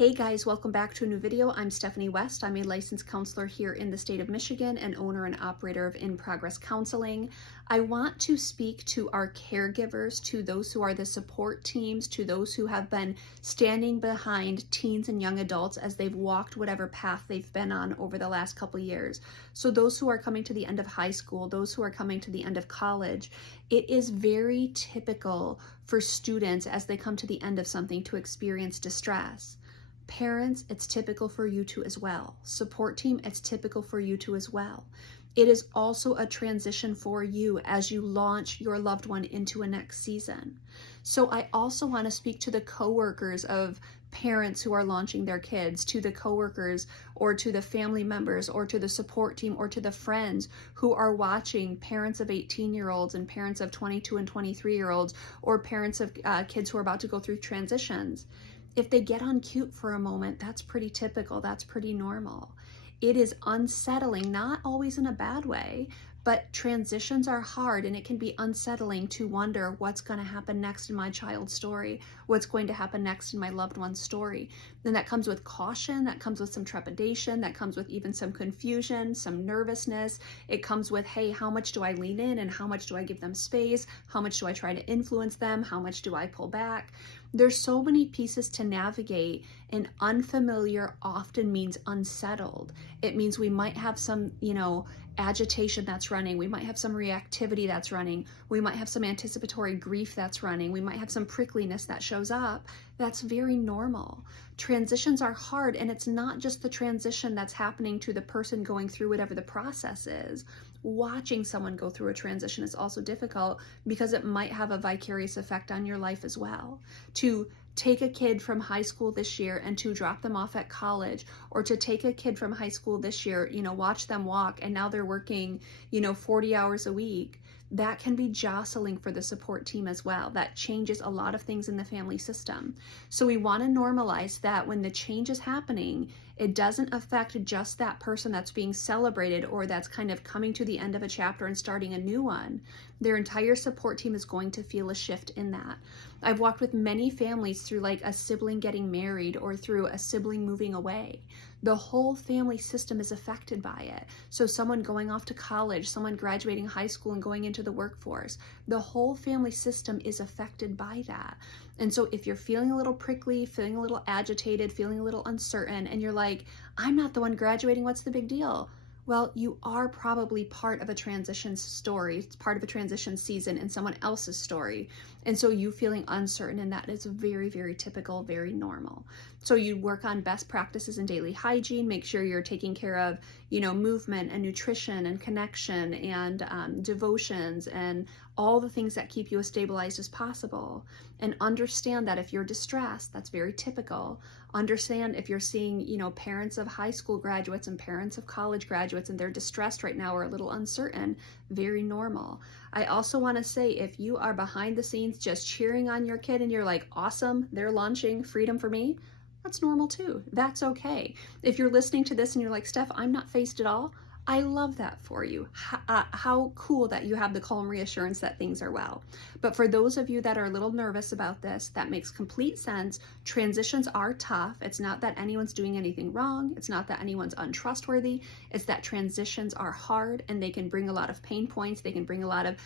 Hey guys, welcome back to a new video. I'm Stephanie West. I'm a licensed counselor here in the state of Michigan and owner and operator of In Progress Counseling. I want to speak to our caregivers, to those who are the support teams, to those who have been standing behind teens and young adults as they've walked whatever path they've been on over the last couple years. So those who are coming to the end of high school, those who are coming to the end of college, it is very typical for students as they come to the end of something to experience distress. Parents, it's typical for you to as well. Support team, it's typical for you to as well. It is also a transition for you as you launch your loved one into a next season. So I also want to speak to the coworkers of parents who are launching their kids, to the coworkers or to the family members or to the support team or to the friends who are watching parents of 18-year-olds and parents of 22 and 23-year-olds or parents of kids who are about to go through transitions. If they get uncute for a moment, that's pretty typical, that's pretty normal. It is unsettling, not always in a bad way, but transitions are hard and it can be unsettling to wonder what's going to happen next in my child's story, what's going to happen next in my loved one's story. And that comes with caution, that comes with some trepidation, that comes with even some confusion, some nervousness. It comes with, hey, how much do I lean in and how much do I give them space? How much do I try to influence them? How much do I pull back? There's so many pieces to navigate, and unfamiliar often means unsettled. It means we might have some, agitation that's running. We might have some reactivity that's running. We might have some anticipatory grief that's running. We might have some prickliness that shows up. That's very normal. Transitions are hard, and it's not just the transition that's happening to the person going through whatever the process is. Watching someone go through a transition is also difficult because it might have a vicarious effect on your life as well. To take a kid from high school this year and to drop them off at college, or to take a kid from high school this year, watch them walk and now they're working, 40 hours a week. That can be jostling for the support team as well. That changes a lot of things in the family system. So we want to normalize that when the change is happening, it doesn't affect just that person that's being celebrated or that's kind of coming to the end of a chapter and starting a new one. Their entire support team is going to feel a shift in that. I've walked with many families through like a sibling getting married or through a sibling moving away. The whole family system is affected by it. So someone going off to college, someone graduating high school and going into the workforce, the whole family system is affected by that. And so if you're feeling a little prickly, feeling a little agitated, feeling a little uncertain, and you're like, I'm not the one graduating, what's the big deal? Well, you are probably part of a transition story. It's part of a transition season in someone else's story. And so you feeling uncertain in that is very, very typical, very normal. So you work on best practices in daily hygiene, make sure you're taking care of, movement and nutrition and connection and devotions and all the things that keep you as stabilized as possible. And understand that if you're distressed, that's very typical. Understand if you're seeing, parents of high school graduates and parents of college graduates and they're distressed right now or a little uncertain, very normal. I also want to say if you are behind the scenes just cheering on your kid and you're like, awesome, they're launching freedom for me, that's normal too. That's okay. If you're listening to this and you're like, Steph, I'm not phased at all, I love that for you. How cool that you have the calm reassurance that things are well. But for those of you that are a little nervous about this, that makes complete sense. Transitions are tough. It's not that anyone's doing anything wrong. It's not that anyone's untrustworthy. It's that transitions are hard and they can bring a lot of pain points. They can bring a lot of,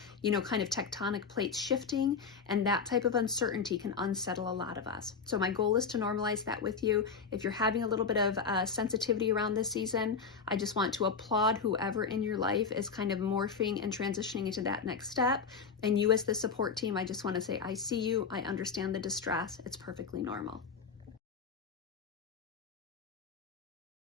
kind of tectonic plates shifting, and that type of uncertainty can unsettle a lot of us. So my goal is to normalize that with you. If you're having a little bit of sensitivity around this season, I just want to applaud whoever in your life is kind of morphing and transitioning into that next step. And you as the support team, I just want to say, I see you, I understand the distress, it's perfectly normal.